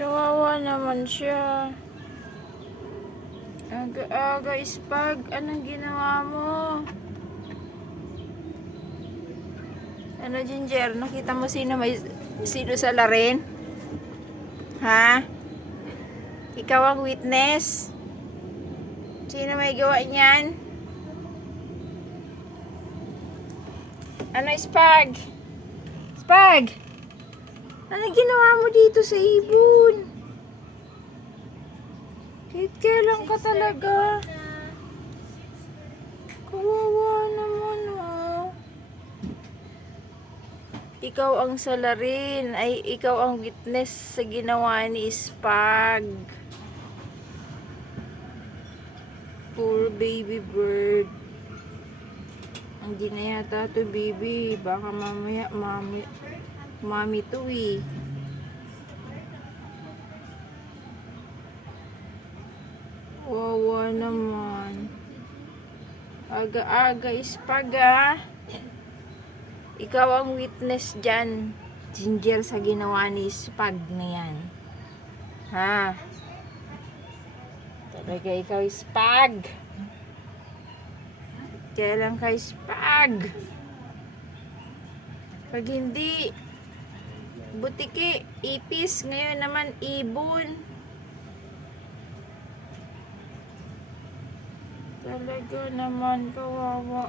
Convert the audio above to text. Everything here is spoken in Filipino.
Kawawa naman siya. Aga-aga, Spag. Anong ginawa mo? Ano, Ginger? Nakita mo sino sa larin? Ha? Ikaw ang witness? Sino may gawa niyan? Ano, Spag? Spag! Ano ginawa mo dito sa ibon? Kahit kailan ka talaga? Kawawa naman, oh. Ikaw ang salarin, ay ikaw ang witness sa ginawa ni Spag. Poor baby bird. Hindi na yata to baby. Baka mamaya mami to eh. Wawa naman. Aga-aga, Spag ah. Ikaw ang witness dyan, Ginger, sa ginawa ni Spag na yan. Ha? Talaga ikaw, Spag. Kailan kay Spag? Pag hindi butiki, ipis, ngayon naman ibon. Talaga naman, kawawa.